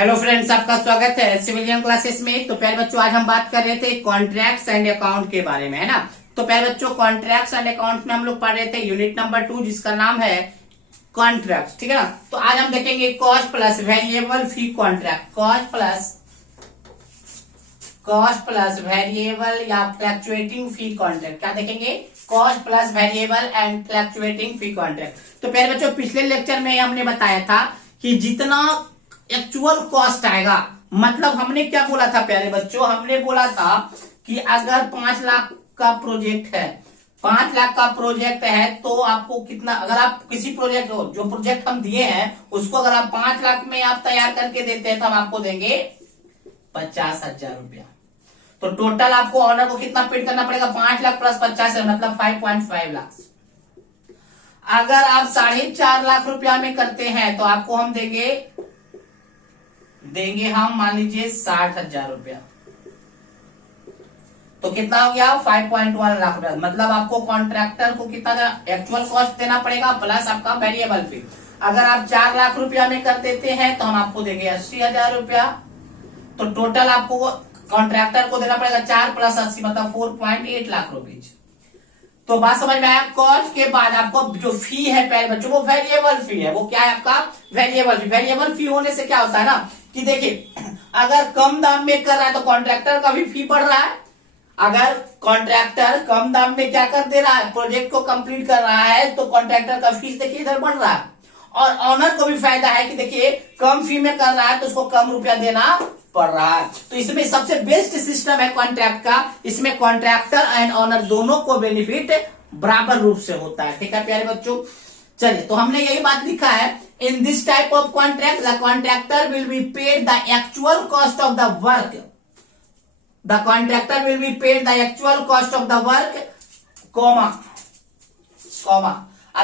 Hello friends, आपका स्वागत है सिविलियन क्लासेस में। तो प्यारे बच्चों, आज हम बात कर रहे थे कॉन्ट्रैक्ट्स एंड अकाउंट के बारे में, है ना। तो प्यारे बच्चों, कॉन्ट्रैक्ट्स एंड अकाउंट में हम लोग पढ़ रहे थे यूनिट नंबर 2, जिसका नाम है कॉन्ट्रैक्ट, ठीक है ना। तो आज हम देखेंगे कॉस्ट प्लस वेरिएबल फी कॉन्ट्रैक्ट, कॉस्ट प्लस वेरिएबल या फ्लक्चुएटिंग फी कॉन्ट्रैक्ट। क्या देखेंगे? Cost plus variable and fluctuating fee contract. तो प्यारे बच्चों, पिछले लेक्चर में हमने बताया था कि जितना एक्चुअल कॉस्ट आएगा, मतलब हमने क्या बोला था प्यारे बच्चों, हमने बोला था कि अगर 5 लाख का प्रोजेक्ट है, 5 लाख का प्रोजेक्ट है, तो आपको कितना, अगर आप किसी प्रोजेक्ट को, जो प्रोजेक्ट हम दिए हैं उसको अगर आप 5 लाख में आप तैयार करके देते हैं तो हम आपको देंगे 50,000 रुपया। तो टोटल आपको ऑनर को कितना पेड करना पड़ेगा? 5 लाख प्लस 50 मतलब 5.5 लाख। अगर आप 4.5 लाख रुपया में करते हैं तो आपको हम देंगे हम मान लीजिए 60,000 रुपया। तो कितना हो गया? 5.1 लाख रुपया। मतलब आपको कॉन्ट्रैक्टर को कितना एक्चुअल कॉस्ट देना पड़ेगा प्लस आपका वेरिएबल फी। अगर आप 4 लाख रुपया में कर देते हैं तो हम आपको देंगे 80,000 रुपया। तो टोटल आपको कॉन्ट्रैक्टर को देना पड़ेगा 4 प्लस 80 मतलब 4.8 लाख रुपीज। तो बात समझ में आया? कॉस्ट के बाद आपको जो फी है प्यारे बच्चों, वो वेरिएबल फी है। वो क्या है आपका? वेरिएबल फी। वेरिएबल फी होने से क्या होता है ना कि देखिए, अगर कम दाम में कर रहा है तो कॉन्ट्रैक्टर का भी फी बढ़ रहा है। अगर कॉन्ट्रैक्टर कम दाम में क्या कर दे रहा है, प्रोजेक्ट को कंप्लीट कर रहा है, तो कॉन्ट्रैक्टर का फीस देखिए इधर बढ़ रहा है। और ऑनर को भी फायदा है कि देखिए कम फी में कर रहा है तो उसको कम रुपया देना पड़ रहा है। तो इसमें सबसे बेस्ट सिस्टम है कॉन्ट्रैक्ट का। इसमें कॉन्ट्रैक्टर एंड ऑनर दोनों को बेनिफिट बराबर रूप से होता है। ठीक है प्यारे बच्चों, चलिए, तो हमने यही बात लिखा है, in this type of contract the contractor will be paid the actual cost of the work. The contractor will be paid the actual cost of the work, comma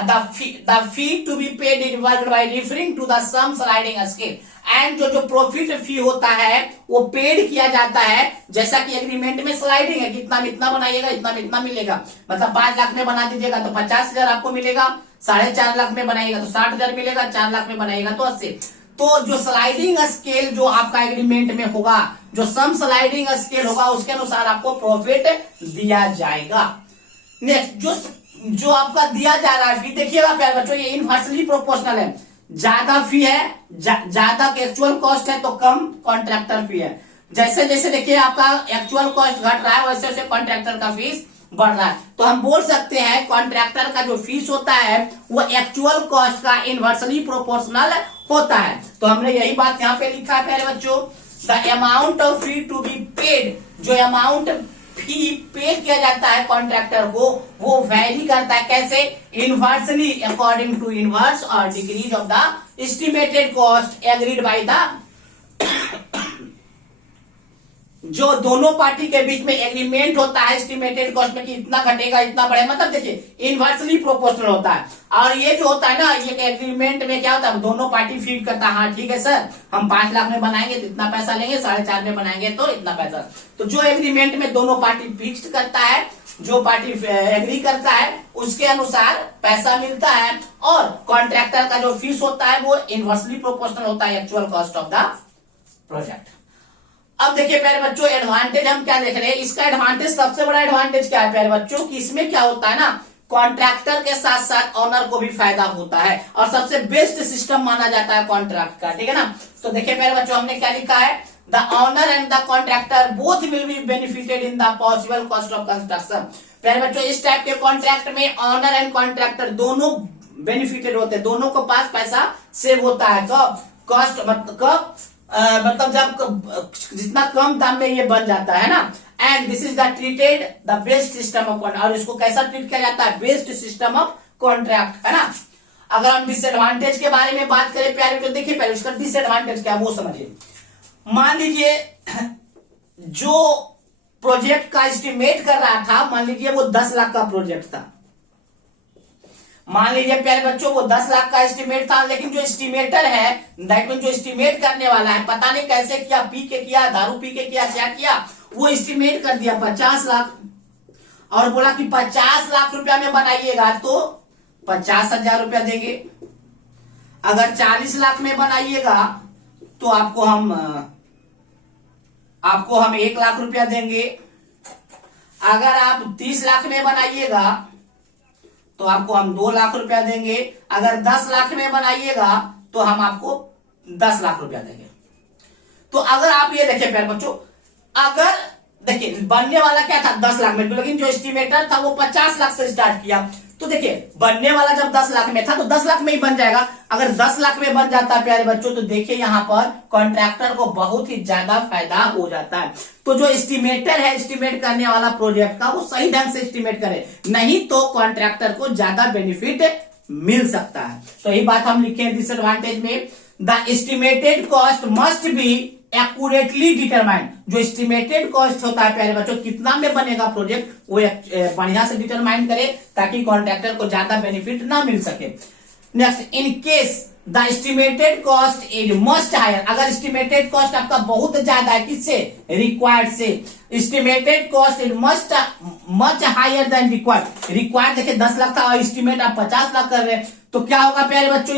the fee to be paid is worked by referring to the sum sliding scale। And जो profit फी होता है वो paid किया जाता है, जैसा कि agreement में स्लाइडिंग है, कितना में इतना बनाइएगा, इतना में इतना मिलेगा। मतलब 5 लाख में बना दीजिएगा तो 50,000 आपको मिलेगा, 4.5 लाख में बनाइएगा तो 60,000 मिलेगा, 4 लाख में बनाइएगा तो 80। तो जो स्लाइडिंग स्केल जो आपका एग्रीमेंट में होगा, जो सम स्लाइडिंग स्केल होगा, उसके अनुसार आपको प्रॉफिट दिया जाएगा। नेक्स्ट, जो आपका दिया जा रहा है फी, देखिएगा प्यारे बच्चों, ये इनवर्सली प्रोपोर्शनल है। ज्यादा फी है, ज्यादा एक्चुअल कॉस्ट है तो कम कॉन्ट्रैक्टर फी है। जैसे जैसे देखिए आपका एक्चुअल कॉस्ट घट रहा है वैसे वैसे कॉन्ट्रैक्टर का फीस बढ़ रहा है। तो हम बोल सकते हैं कॉन्ट्रैक्टर का जो फीस होता है वो एक्चुअल कॉस्ट का इनवर्सली प्रोपोर्शनल होता है। तो हमने यही बात यहाँ पे लिखा है प्यारे बच्चों, the amount of fee to be paid, जो अमाउंट फी पे किया जाता है कॉन्ट्रैक्टर को, वो वैरी करता है कैसे? इनवर्सली अकॉर्डिंग टू इनवर्स और decrease of the estimated cost agreed by the जो दोनों पार्टी के बीच में एग्रीमेंट होता है एस्टिमेटेड कॉस्ट में कि इतना घटेगा इतना बढ़ेगा। मतलब देखिए इनवर्सली प्रोपोर्शनल होता है। और ये जो होता है ना, ये एग्रीमेंट में क्या होता है, दोनों पार्टी फीड करता है, हाँ ठीक है सर, हम 5 लाख में बनाएंगे तो इतना पैसा लेंगे, 4.5 में बनाएंगे तो इतना पैसा। तो जो एग्रीमेंट में दोनों पार्टी फिक्स्ड करता है, जो पार्टी एग्री करता है उसके अनुसार पैसा मिलता है। और कॉन्ट्रैक्टर का जो फीस होता है वो इनवर्सली प्रोपोर्शनल होता है actual cost of the project. अब देखिए प्यारे बच्चों, एडवांटेज हम क्या देख रहे हैं, इसका एडवांटेज, सबसे बड़ा एडवांटेज क्या है प्यारे बच्चों, कि इसमें क्या होता है ना, कॉन्ट्रैक्टर के साथ साथ ऑनर को भी फायदा होता है और सबसे बेस्ट सिस्टम माना जाता है कॉन्ट्रैक्ट का। ठीक है ना। तो देखिए प्यारे बच्चों, हमने क्या लिखा है, the owner and the contractor both will be benefited in the possible cost of construction. प्यारे बच्चों, इस टाइप के कॉन्ट्रैक्ट में ऑनर एंड कॉन्ट्रैक्टर दोनों बेनिफिटेड होते हैं, दोनों को पास पैसा सेव होता है। कब? कॉस्ट मतलब जब जितना कम दाम में ये बन जाता है ना। And this is the treated the best system of contract. और इसको कैसा ट्रीट किया जाता है? बेस्ट सिस्टम ऑफ कॉन्ट्रैक्ट, है ना। अगर हम डिसएडवांटेज के बारे में बात करें प्यारे, तो देखिए पहले इसका डिसएडवांटेज क्या है वो समझिए। मान लीजिए जो प्रोजेक्ट का एस्टिमेट कर रहा था, मान लीजिए वो 10 लाख का प्रोजेक्ट था, मान लीजिए प्यारे बच्चों वो 10 लाख का एस्टिमेट था, लेकिन जो एस्टिमेटर है, दैट मीन जो एस्टिमेट करने वाला है, पता नहीं कैसे किया, पी के किया, दारू पी के किया, क्या किया, वो एस्टिमेट कर दिया 50 लाख और बोला कि 50 लाख रुपया में बनाइएगा तो 50,000 रुपया देंगे। अगर 40 लाख में बनाइएगा तो आपको हम 1 लाख रुपया देंगे। अगर आप 30 लाख में बनाइएगा तो आपको हम 2 लाख रुपया देंगे। अगर 10 लाख में बनाइएगा तो हम आपको 10 लाख रुपया देंगे। तो अगर आप ये देखिए प्यारे बच्चों, अगर देखिए बनने वाला क्या था 10 लाख में, लेकिन जो एस्टिमेटर था वो 50 लाख से स्टार्ट किया। तो देखिए बनने वाला जब 10 लाख में था तो 10 लाख में ही बन जाएगा। अगर 10 लाख में बन जाता है प्यारे बच्चों तो देखिए यहां पर कॉन्ट्रैक्टर को बहुत ही ज्यादा फायदा हो जाता है। तो जो एस्टिमेटर है, एस्टिमेट करने वाला प्रोजेक्ट का, वो सही ढंग से एस्टिमेट करे, नहीं तो कॉन्ट्रैक्टर को ज्यादा बेनिफिट मिल सकता है। तो यही बात हम लिखे हैं डिसएडवांटेज में, the estimated cost must be accurately determined. जो एस्टिमेटेड कॉस्ट होता है प्यारे बच्चों, कितना में बनेगा प्रोजेक्ट, वो बढ़िया से डिटरमाइन करे ताकि कॉन्ट्रैक्टर को ज्यादा बेनिफिट ना मिल सके। Next, in case the estimated cost is must higher. अगर एस्टिमेटेड कॉस्ट आपका बहुत ज्यादा है, किससे, रिक्वायर्ड से, estimated cost is much higher than required. Required देखिए 10 लाख था, एस्टिमेट आप 50 लाख कर रहे हैं, तो क्या होगा प्यारे बच्चों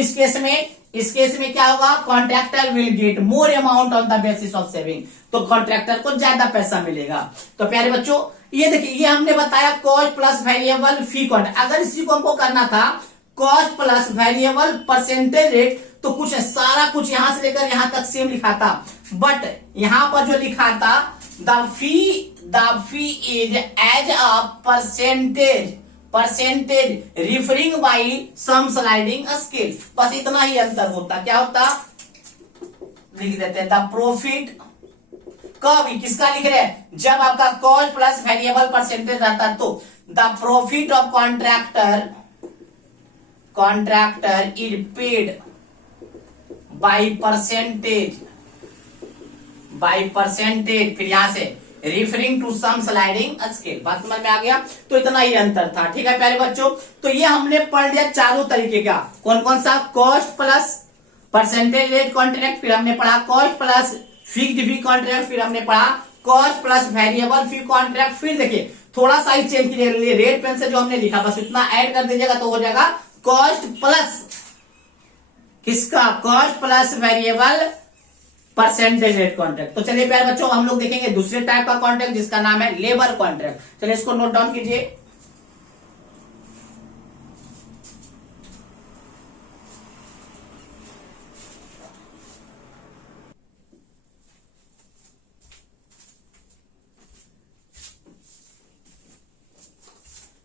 इस केस में क्या होगा, contractor will get more amount on the basis of saving. तो कॉन्ट्रैक्टर को ज्यादा पैसा मिलेगा। तो प्यारे बच्चों ये देखिए, ये हमने बताया कॉस्ट प्लस वेरिएबल फी कॉन्ट्रैक्ट। अगर इसी को हमको करना था cost plus variable percentage rate, तो कुछ सारा कुछ यहां से लेकर यहां तक सेम लिखा था, बट यहां पर जो लिखा था the fee is as a percentage referring by some sliding scale. बस इतना ही अंतर होता। क्या होता, लिख देते हैं द प्रॉफिट। कब, किसका लिख रहे हैं, जब आपका कॉस्ट प्लस वेरिएबल परसेंटेज रहता, तो the profit of contractor is paid by percentage, फिर यहां से referring to some sliding scale. बात समझ में आ गया। तो इतना ही अंतर था। ठीक है प्यारे बच्चों, तो ये हमने पढ़ लिया चारों तरीके का। कौन कौन सा, cost plus percentage rate contract, फिर हमने पढ़ा कॉस्ट प्लस फिक्स्ड फी कॉन्ट्रैक्ट, फिर हमने पढ़ा कॉस्ट प्लस वेरिएबल फी कॉन्ट्रैक्ट। फिर देखिए थोड़ा सा ही चेंज कीजिए, रेड पेन से जो हमने लिखा बस इतना ऐड कर दीजिएगा तो हो जाएगा कॉस्ट प्लस किसका, cost plus variable percentage rate contract. तो चलिए प्यारे बच्चों हम लोग देखेंगे दूसरे टाइप का कॉन्ट्रैक्ट जिसका नाम है लेबर कॉन्ट्रैक्ट। चलिए इसको नोट डाउन कीजिए।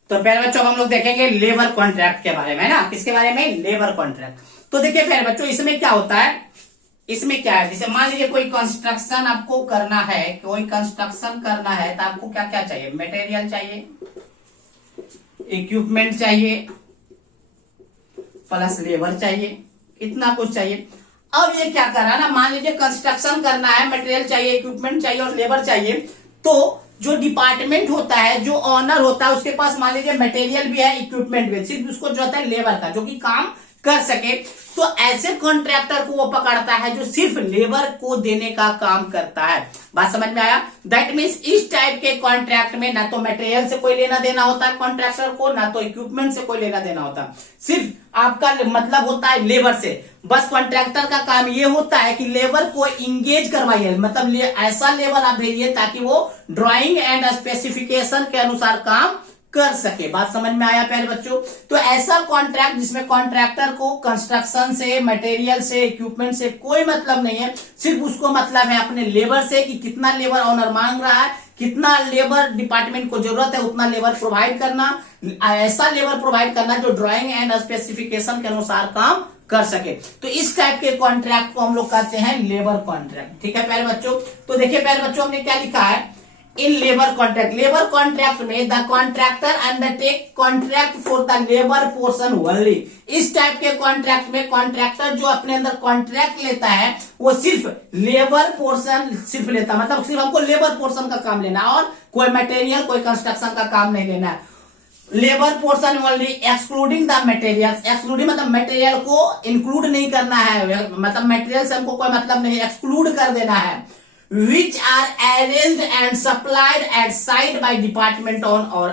तो प्यारे बच्चों हम लोग देखेंगे लेबर कॉन्ट्रैक्ट के बारे में, है ना, किसके बारे में, लेबर कॉन्ट्रैक्ट। तो देखिए प्यारे बच्चों इसमें क्या होता है, इसमें क्या है, जैसे मान लीजिए कोई कंस्ट्रक्शन आपको करना है, तो आपको क्या क्या चाहिए, मटेरियल चाहिए, इक्विपमेंट चाहिए, प्लस लेबर चाहिए, इतना कुछ चाहिए। अब ये क्या कर रहा है ना, मान लीजिए कंस्ट्रक्शन करना है, मटेरियल चाहिए, इक्विपमेंट चाहिए और लेबर चाहिए। तो जो डिपार्टमेंट होता है, जो ऑनर होता है, उसके पास मान लीजिए मटेरियल भी है, इक्विपमेंट भी, सिर्फ उसको जो होता है लेबर का, जो कि काम कर सके। तो ऐसे कॉन्ट्रैक्टर को वो पकड़ता है जो सिर्फ लेबर को देने का काम करता है। बात समझ में आया। दैट मीन्स इस टाइप के कॉन्ट्रैक्ट में ना तो मटेरियल से कोई लेना देना होता है कॉन्ट्रैक्टर को, ना तो इक्विपमेंट से कोई लेना देना होता, सिर्फ आपका मतलब होता है लेबर से। बस कॉन्ट्रैक्टर का काम ये होता है कि लेबर को इंगेज करवाइए, मतलब ऐसा लेबर आप भेजिए ताकि वो ड्राइंग एंड स्पेसिफिकेशन के अनुसार काम कर सके। बात समझ में आया प्यारे बच्चों। तो ऐसा कॉन्ट्रैक्ट जिसमें कॉन्ट्रैक्टर को कंस्ट्रक्शन से, मटेरियल से, इक्विपमेंट से कोई मतलब नहीं है, सिर्फ उसको मतलब है अपने लेबर से कि कितना लेबर ऑनर मांग रहा है, कितना लेबर डिपार्टमेंट को जरूरत है, उतना लेबर प्रोवाइड करना, ऐसा लेबर प्रोवाइड करना जो ड्राइंग एंड स्पेसिफिकेशन के अनुसार काम कर सके। तो इस टाइप के कॉन्ट्रैक्ट को हम लोग कहते हैं लेबर कॉन्ट्रैक्ट। ठीक है प्यारे बच्चों। तो देखिए प्यारे बच्चों हमने क्या लिखा है इन लेबर कॉन्ट्रैक्ट में the contractor undertake contract for the labour portion only. इस टाइप के कॉन्ट्रैक्ट में कॉन्ट्रैक्टर जो अपने अंदर कॉन्ट्रैक्ट लेता है वो सिर्फ लेबर पोर्शन सिर्फ लेता, मतलब सिर्फ हमको लेबर पोर्शन का काम लेना और कोई मटेरियल, कोई कंस्ट्रक्शन का काम नहीं लेना है। Labour portion only excluding the material, excluding मतलब मटेरियल को इंक्लूड नहीं करना है, मतलब मटेरियल से हमको कोई मतलब नहीं, एक्सक्लूड कर देना है। which are arranged and supplied at site by department on or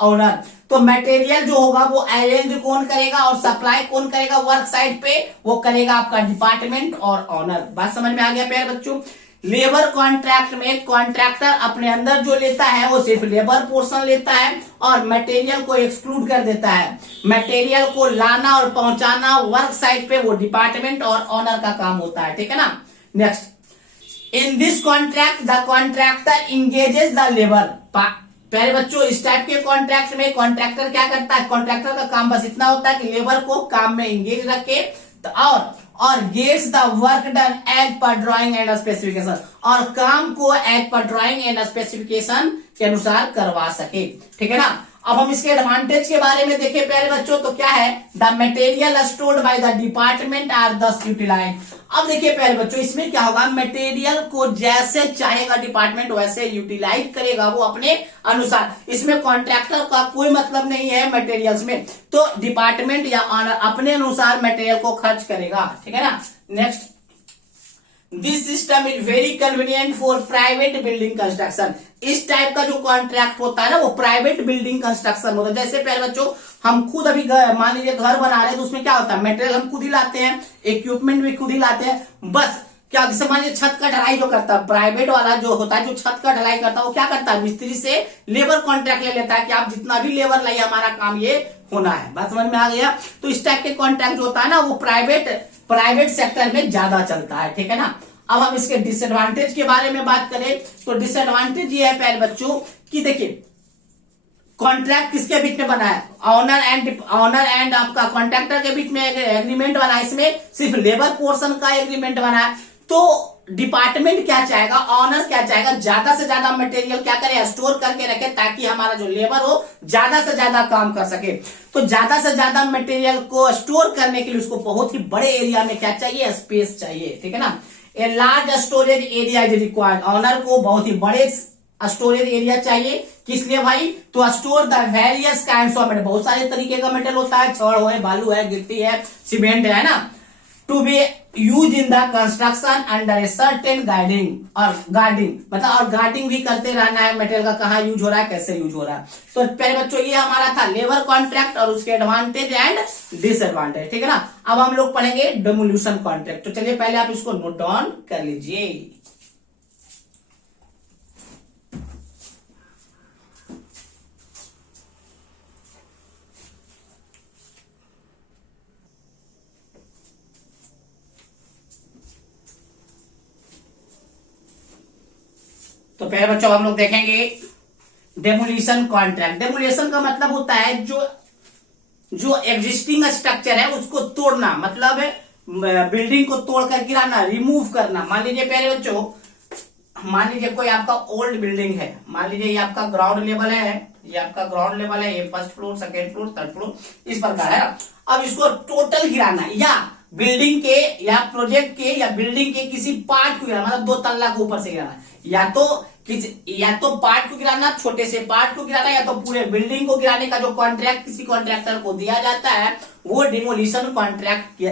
owner। तो तो मटेरियल जो होगा वो अरेंज कौन करेगा और सप्लाई कौन करेगा वर्क साइट पे, वो करेगा आपका डिपार्टमेंट और ऑनर। बात समझ में आ गया प्यारे बच्चों। लेबर कॉन्ट्रैक्ट में कॉन्ट्रैक्टर अपने अंदर जो लेता है वो सिर्फ लेबर पोर्शन लेता है और मटेरियल को एक्सक्लूड कर देता है। मटेरियल को लाना और पहुंचाना वर्क साइट पे वो डिपार्टमेंट और ऑनर का काम होता है, ठीक है ना। Next, in this contract the contractor engages the labour. प्यारे बच्चों, इस टाइप के कॉन्ट्रैक्ट में कॉन्ट्रैक्टर क्या करता है, कॉन्ट्रैक्टर का काम बस इतना होता है कि लेबर को काम में इंगेज रखे और gets the work done as per drawing and specification, और काम को as per drawing and specification के अनुसार करवा सके, ठीक है ना। अब हम इसके एडवांटेज के बारे में देखें प्यारे बच्चों, तो क्या है, the material stored by the department are thus utilise. अब देखिए प्यारे बच्चों, इसमें क्या होगा, मटेरियल को जैसे चाहेगा डिपार्टमेंट वैसे यूटिलाइज करेगा वो अपने अनुसार। इसमें कॉन्ट्रैक्टर का कोई मतलब नहीं है मटेरियल्स में, तो डिपार्टमेंट या ऑनर अपने अनुसार मटेरियल को खर्च करेगा, ठीक है ना। Next, this system is very convenient for private building construction. इस टाइप का जो कॉन्ट्रैक्ट होता है ना वो प्राइवेट बिल्डिंग कंस्ट्रक्शन होता है। जैसे प्यारे बच्चों, हम खुद अभी मान लीजिए घर बना रहे हैं, तो उसमें क्या होता है, मटेरियल हम खुद ही लाते हैं, इक्विपमेंट भी खुद ही लाते हैं। बस क्या, जैसे मान लीजिए छत का ढलाई जो करता है प्राइवेट वाला जो होता है, जो छत का ढलाई करता है, वो क्या करता है, मिस्त्री से लेबर कॉन्ट्रैक्ट ले लेता है कि आप जितना भी लेबर लाइए हमारा काम ये होना है। बात समझ में आ गया। तो इस टाइप के कॉन्ट्रैक्ट जो होता है ना वो प्राइवेट सेक्टर में ज्यादा चलता है, ठीक है ना। अब हम इसके डिसएडवांटेज के बारे में बात करें तो डिसएडवांटेज ये है प्यारे बच्चों कि देखिए, कॉन्ट्रैक्ट किसके बीच में बना है, ऑनर एंड आपका कॉन्ट्रैक्टर के बीच में एग्रीमेंट बना है। इसमें सिर्फ लेबर पोर्शन का एग्रीमेंट बना है। तो डिपार्टमेंट क्या चाहेगा, ऑनर क्या चाहेगा, ज्यादा से ज्यादा मटेरियल क्या करे, स्टोर करके रखे, ताकि हमारा जो लेबर हो ज्यादा से ज्यादा काम कर सके। तो ज्यादा से ज्यादा मटेरियल को स्टोर करने के लिए उसको बहुत ही बड़े एरिया में क्या चाहिए, स्पेस चाहिए, ठीक है ना। A large storage area is required. Owner को बहुत ही बड़े स्टोरेज एरिया चाहिए, किस लिए भाई, तो store the various kinds of material. बहुत सारे तरीके का मटेरियल होता है, छड़ है, बालू है, गिट्टी है, सीमेंट है ना, to be use in the construction under a certain guarding मतलब, और गार्डिंग भी करते रहना है मटेरियल का, कहाँ यूज हो रहा है, कैसे यूज हो रहा है। तो प्यारे बच्चों, ये हमारा था लेबर कॉन्ट्रैक्ट और उसके एडवांटेज एंड डिसएडवांटेज, ठीक है ना। अब हम लोग पढ़ेंगे डेमोल्यूशन कॉन्ट्रैक्ट। तो चलिए पहले आप इसको नोट डाउन कर लीजिए। तो पहले बच्चों हम लोग देखेंगे डेमोलिशन कॉन्ट्रैक्ट। डेमोलिशन का मतलब होता है जो एग्जिस्टिंग स्ट्रक्चर है उसको तोड़ना, मतलब बिल्डिंग को तोड़कर गिराना, रिमूव करना। मान लीजिए प्यारे बच्चों, मान लीजिए कोई आपका ओल्ड बिल्डिंग है, मान लीजिए ये आपका ग्राउंड लेवल है, ये आपका ग्राउंड लेवल है, ये first floor, second floor, third floor, इस प्रकार है। अब इसको टोटल गिराना, या बिल्डिंग के या प्रोजेक्ट के या बिल्डिंग के किसी पार्ट को गिराना, मतलब 2 तल्ला को ऊपर से गिराना, या तो पार्ट को गिराना, छोटे से पार्ट को गिराना, या तो पूरे बिल्डिंग को गिराने का जो कॉन्ट्रैक्ट किसी कॉन्ट्रैक्टर को दिया जाता है वो डिमोलिशन कॉन्ट्रैक्ट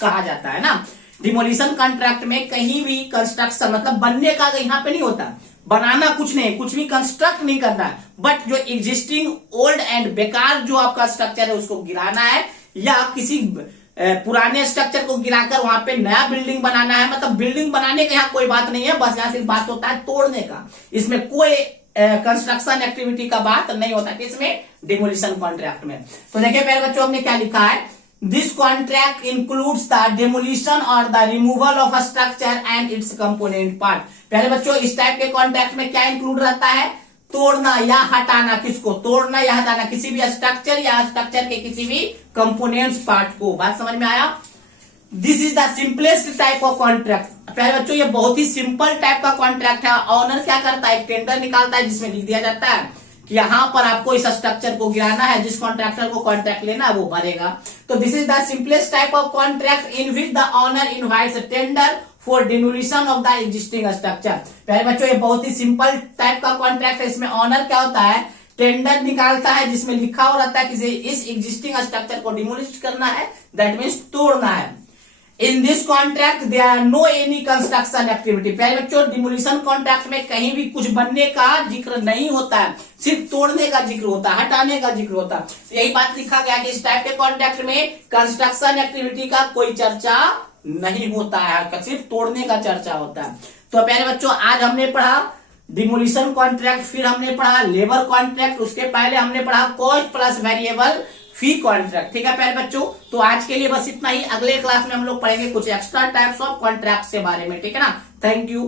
कहा जाता है ना। डिमोलिशन कॉन्ट्रैक्ट में कहीं भी कंस्ट्रक्शन मतलब बनने का यहाँ पे नहीं होता, बनाना कुछ नहीं, कुछ भी कंस्ट्रक्ट नहीं करना है, बट जो एग्जिस्टिंग ओल्ड एंड बेकार जो आपका स्ट्रक्चर है उसको गिराना है, या किसी पुराने स्ट्रक्चर को गिराकर वहां पे नया बिल्डिंग बनाना है। मतलब बिल्डिंग बनाने का यहाँ कोई बात नहीं है, बस यहाँ सिर्फ बात होता है तोड़ने का। इसमें कोई कंस्ट्रक्शन एक्टिविटी का बात नहीं होता किसमें, डिमोलिशन कॉन्ट्रैक्ट में। तो देखिए मेरे बच्चों, हमने क्या लिखा है, this contract includes the demolition और the removal of a structure and its component part. पहले बच्चों, इस टाइप के कॉन्ट्रैक्ट में क्या इंक्लूड रहता है, तोड़ना या हटाना, किसको, तोड़ना या हटाना किसी भी स्ट्रक्चर या स्ट्रक्चर के किसी भी कंपोनेंट्स पार्ट को। बात समझ में आया। This is the simplest type of contract. पहले बच्चों, ये बहुत ही सिंपल टाइप का कॉन्ट्रैक्ट है। ऑनर क्या करता है, एक टेंडर निकालता है जिसमें लिख दिया जाता है कि यहाँ पर आपको इस स्ट्रक्चर को गिराना है, जिस कॉन्ट्रैक्टर को कॉन्ट्रैक्ट लेना है वो भरेगा। तो this is the simplest type of contract in which the owner invites tender for demolition of the existing structure. पहले बच्चों, ये बहुत ही सिंपल टाइप का कॉन्ट्रैक्ट है। इसमें ऑनर क्या होता है, टेंडर निकालता है जिसमें लिखा हो रहता है कि इस एग्जिस्टिंग स्ट्रक्चर को डिमोलिश करना है, दैट मीन्स तोड़ना है। In this contract there are no any construction activity. पहले बच्चों डिमोलिशन कॉन्ट्रैक्ट में कहीं भी कुछ बनने का जिक्र नहीं होता है, सिर्फ तोड़ने का जिक्र होता है, हटाने का जिक्र होता है। यही बात लिखा गया कि इस टाइप के कॉन्ट्रैक्ट में कंस्ट्रक्शन एक्टिविटी का कोई चर्चा नहीं होता है, सिर्फ तोड़ने का चर्चा होता है। तो प्यारे बच्चों आज हमने पढ़ा डिमोलिशन कॉन्ट्रैक्ट, फिर हमने पढ़ा लेबर कॉन्ट्रैक्ट, उसके पहले हमने पढ़ा कॉस्ट प्लस वेरिएबल फी कॉन्ट्रैक्ट। ठीक है प्यारे बच्चों, तो आज के लिए बस इतना ही। अगले क्लास में हम लोग पढ़ेंगे कुछ एक्स्ट्रा टाइप्स ऑफ कॉन्ट्रैक्ट के बारे में। ठीक है ना, थैंक यू।